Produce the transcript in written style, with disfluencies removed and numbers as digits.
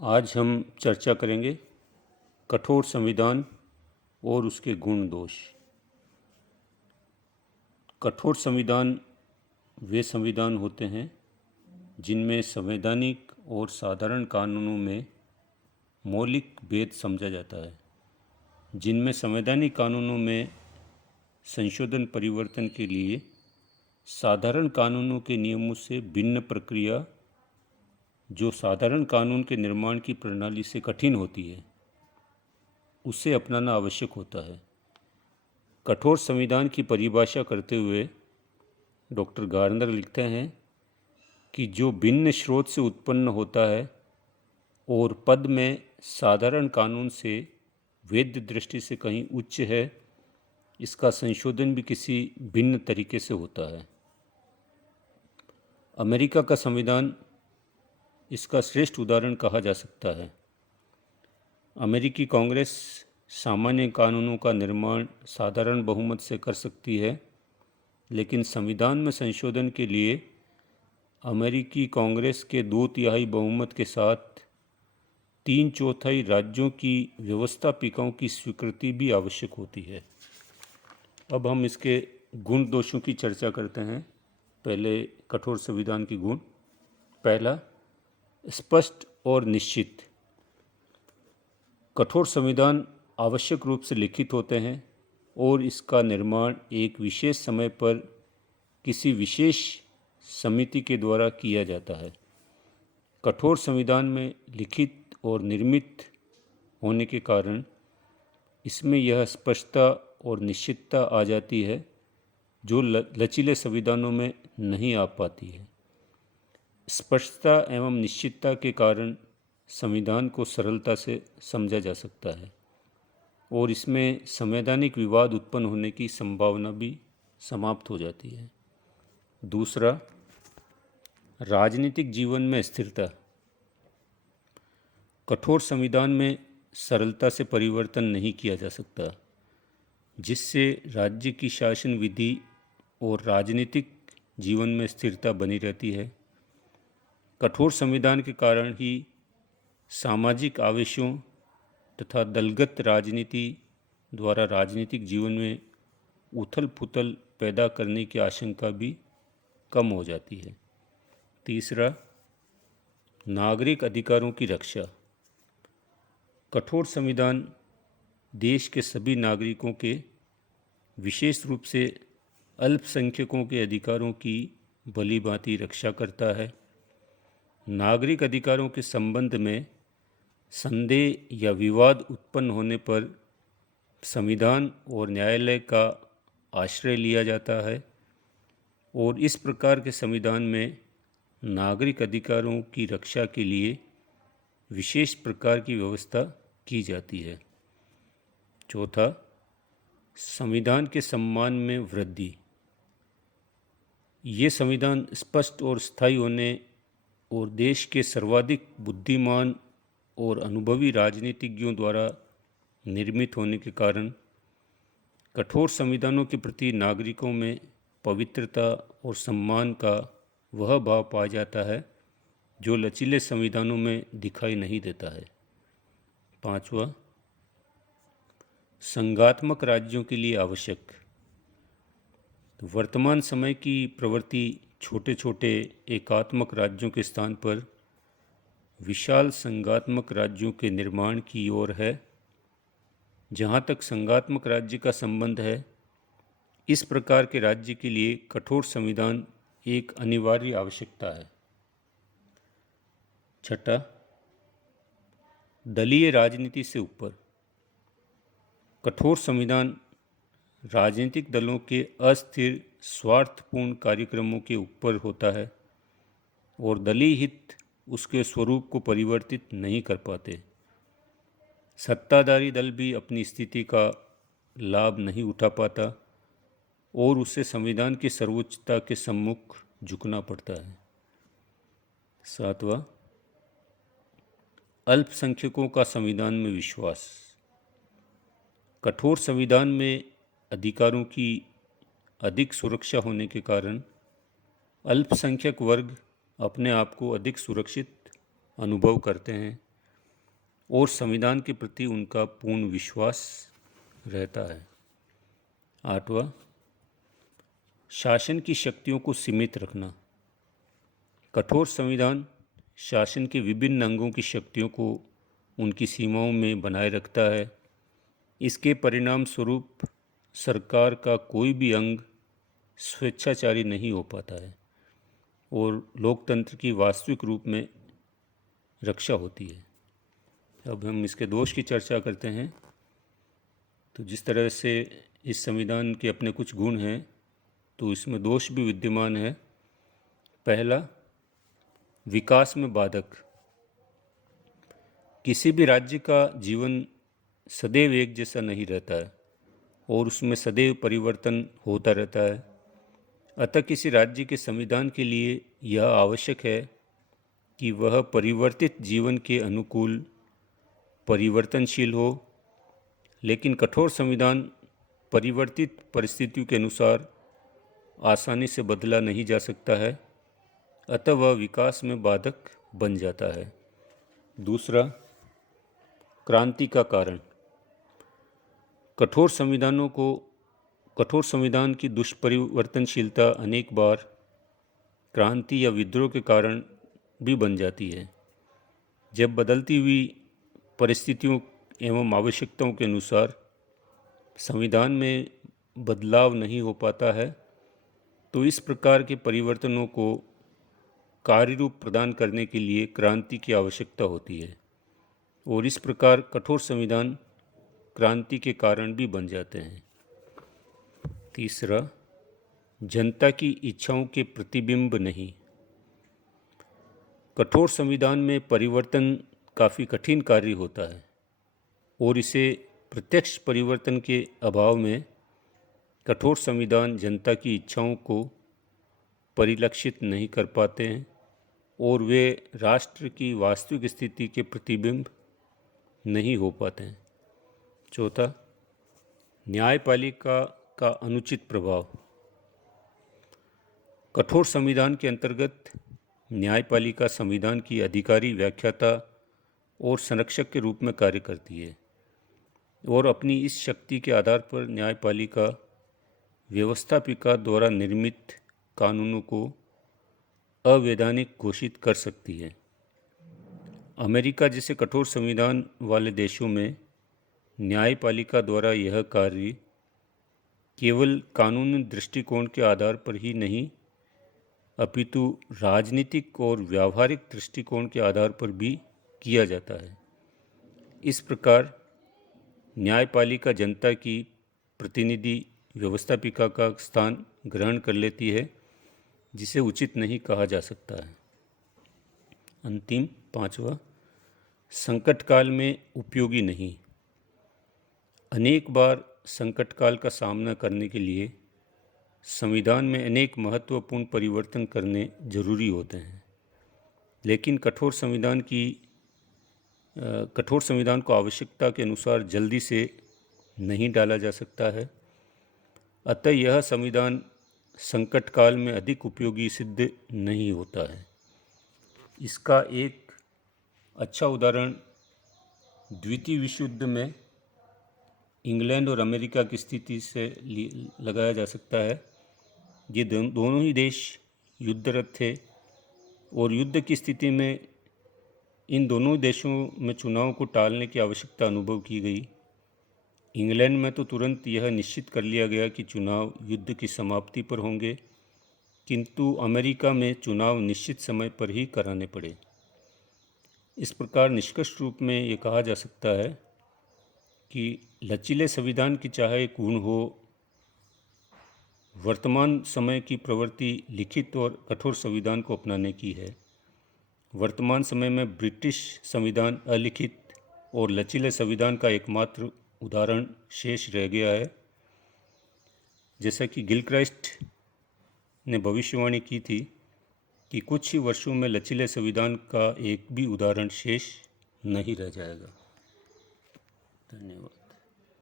आज हम चर्चा करेंगे कठोर संविधान और उसके गुण दोष। कठोर संविधान वे संविधान होते हैं जिनमें संवैधानिक और साधारण कानूनों में मौलिक भेद समझा जाता है। जिनमें संवैधानिक कानूनों में संशोधन परिवर्तन के लिए साधारण कानूनों के नियमों से भिन्न प्रक्रिया जो साधारण कानून के निर्माण की प्रणाली से कठिन होती है उसे अपनाना आवश्यक होता है। कठोर संविधान की परिभाषा करते हुए डॉक्टर गार्नर लिखते हैं कि जो भिन्न स्रोत से उत्पन्न होता है और पद में साधारण कानून से वैध दृष्टि से कहीं उच्च है, इसका संशोधन भी किसी भिन्न तरीके से होता है। अमेरिका का संविधान इसका श्रेष्ठ उदाहरण कहा जा सकता है। अमेरिकी कांग्रेस सामान्य कानूनों का निर्माण साधारण बहुमत से कर सकती है, लेकिन संविधान में संशोधन के लिए अमेरिकी कांग्रेस के 2/3 बहुमत के साथ 3/4 राज्यों की व्यवस्थापिकाओं की स्वीकृति भी आवश्यक होती है। अब हम इसके गुण दोषों की चर्चा करते हैं। पहले कठोर संविधान के गुण। पहला, स्पष्ट और निश्चित। कठोर संविधान आवश्यक रूप से लिखित होते हैं और इसका निर्माण एक विशेष समय पर किसी विशेष समिति के द्वारा किया जाता है। कठोर संविधान में लिखित और निर्मित होने के कारण इसमें यह स्पष्टता और निश्चितता आ जाती है जो लचीले संविधानों में नहीं आ पाती है। स्पष्टता एवं निश्चितता के कारण संविधान को सरलता से समझा जा सकता है और इसमें संवैधानिक विवाद उत्पन्न होने की संभावना भी समाप्त हो जाती है। दूसरा, राजनीतिक जीवन में स्थिरता। कठोर संविधान में सरलता से परिवर्तन नहीं किया जा सकता, जिससे राज्य की शासन विधि और राजनीतिक जीवन में स्थिरता बनी रहती है। कठोर संविधान के कारण ही सामाजिक आवेशों तथा दलगत राजनीति द्वारा राजनीतिक जीवन में उथल पुथल पैदा करने की आशंका भी कम हो जाती है। तीसरा, नागरिक अधिकारों की रक्षा। कठोर संविधान देश के सभी नागरिकों के, विशेष रूप से अल्पसंख्यकों के अधिकारों की भली-भांति रक्षा करता है। नागरिक अधिकारों के संबंध में संदेह या विवाद उत्पन्न होने पर संविधान और न्यायालय का आश्रय लिया जाता है और इस प्रकार के संविधान में नागरिक अधिकारों की रक्षा के लिए विशेष प्रकार की व्यवस्था की जाती है। चौथा, संविधान के सम्मान में वृद्धि। ये संविधान स्पष्ट और स्थायी होने और देश के सर्वाधिक बुद्धिमान और अनुभवी राजनीतिज्ञों द्वारा निर्मित होने के कारण कठोर संविधानों के प्रति नागरिकों में पवित्रता और सम्मान का वह भाव पाया जाता है जो लचीले संविधानों में दिखाई नहीं देता है। पांचवा, संघात्मक राज्यों के लिए आवश्यक। वर्तमान समय की प्रवृत्ति छोटे छोटे एकात्मक राज्यों के स्थान पर विशाल संघात्मक राज्यों के निर्माण की ओर है। जहाँ तक संघात्मक राज्य का संबंध है, इस प्रकार के राज्य के लिए कठोर संविधान एक अनिवार्य आवश्यकता है। छठा, दलीय राजनीति से ऊपर। कठोर संविधान राजनीतिक दलों के अस्थिर स्वार्थपूर्ण कार्यक्रमों के ऊपर होता है और दलीय हित उसके स्वरूप को परिवर्तित नहीं कर पाते। सत्ताधारी दल भी अपनी स्थिति का लाभ नहीं उठा पाता और उसे संविधान की सर्वोच्चता के सम्मुख झुकना पड़ता है। सातवां, अल्पसंख्यकों का संविधान में विश्वास। कठोर संविधान में अधिकारों की अधिक सुरक्षा होने के कारण अल्पसंख्यक वर्ग अपने आप को अधिक सुरक्षित अनुभव करते हैं और संविधान के प्रति उनका पूर्ण विश्वास रहता है। 8वां, शासन की शक्तियों को सीमित रखना। कठोर संविधान शासन के विभिन्न अंगों की शक्तियों को उनकी सीमाओं में बनाए रखता है। इसके परिणाम स्वरूप सरकार का कोई भी अंग स्वेच्छाचारी नहीं हो पाता है और लोकतंत्र की वास्तविक रूप में रक्षा होती है। अब हम इसके दोष की चर्चा करते हैं। तो जिस तरह से इस संविधान के अपने कुछ गुण हैं, तो इसमें दोष भी विद्यमान है। पहला, विकास में बाधक। किसी भी राज्य का जीवन सदैव एक जैसा नहीं रहता है और उसमें सदैव परिवर्तन होता रहता है। अतः किसी राज्य के संविधान के लिए यह आवश्यक है कि वह परिवर्तित जीवन के अनुकूल परिवर्तनशील हो, लेकिन कठोर संविधान परिवर्तित परिस्थितियों के अनुसार आसानी से बदला नहीं जा सकता है, अतः वह विकास में बाधक बन जाता है। दूसरा, क्रांति का कारण। कठोर संविधान की दुष्परिवर्तनशीलता अनेक बार क्रांति या विद्रोह के कारण भी बन जाती है। जब बदलती हुई परिस्थितियों एवं आवश्यकताओं के अनुसार संविधान में बदलाव नहीं हो पाता है, तो इस प्रकार के परिवर्तनों को कार्य रूप प्रदान करने के लिए क्रांति की आवश्यकता होती है और इस प्रकार कठोर संविधान क्रांति के कारण भी बन जाते हैं। तीसरा, जनता की इच्छाओं के प्रतिबिंब नहीं। कठोर संविधान में परिवर्तन काफ़ी कठिन कार्य होता है और इसे प्रत्यक्ष परिवर्तन के अभाव में कठोर संविधान जनता की इच्छाओं को परिलक्षित नहीं कर पाते हैं और वे राष्ट्र की वास्तविक स्थिति के प्रतिबिंब नहीं हो पाते हैं। चौथा, न्यायपालिका का अनुचित प्रभाव। कठोर संविधान के अंतर्गत न्यायपालिका संविधान की अधिकारी, व्याख्याता और संरक्षक के रूप में कार्य करती है और अपनी इस शक्ति के आधार पर न्यायपालिका व्यवस्थापिका द्वारा निर्मित कानूनों को अवैधानिक घोषित कर सकती है। अमेरिका जैसे कठोर संविधान वाले देशों में न्यायपालिका द्वारा यह कार्य केवल कानूनी दृष्टिकोण के आधार पर ही नहीं, अपितु राजनीतिक और व्यावहारिक दृष्टिकोण के आधार पर भी किया जाता है। इस प्रकार न्यायपालिका जनता की प्रतिनिधि व्यवस्थापिका का स्थान ग्रहण कर लेती है, जिसे उचित नहीं कहा जा सकता है। अंतिम 5वां, संकट काल में उपयोगी नहीं। अनेक बार संकट काल का सामना करने के लिए संविधान में अनेक महत्वपूर्ण परिवर्तन करने जरूरी होते हैं, लेकिन कठोर संविधान को आवश्यकता के अनुसार जल्दी से नहीं डाला जा सकता है। अतः यह संविधान संकट काल में अधिक उपयोगी सिद्ध नहीं होता है। इसका एक अच्छा उदाहरण द्वितीय विश्व युद्ध में इंग्लैंड और अमेरिका की स्थिति से लगाया जा सकता है। ये दोनों ही देश युद्धरत थे और युद्ध की स्थिति में इन दोनों देशों में चुनाव को टालने की आवश्यकता अनुभव की गई। इंग्लैंड में तो तुरंत यह निश्चित कर लिया गया कि चुनाव युद्ध की समाप्ति पर होंगे, किंतु अमेरिका में चुनाव निश्चित समय पर ही कराने पड़े। इस प्रकार निष्कर्ष रूप में ये कहा जा सकता है कि लचीले संविधान की चाहे गुण हो, वर्तमान समय की प्रवृत्ति लिखित और कठोर संविधान को अपनाने की है। वर्तमान समय में ब्रिटिश संविधान अलिखित और लचीले संविधान का एकमात्र उदाहरण शेष रह गया है। जैसा कि गिलक्राइस्ट ने भविष्यवाणी की थी कि कुछ ही वर्षों में लचीले संविधान का एक भी उदाहरण शेष नहीं रह जाएगा। धन्यवाद।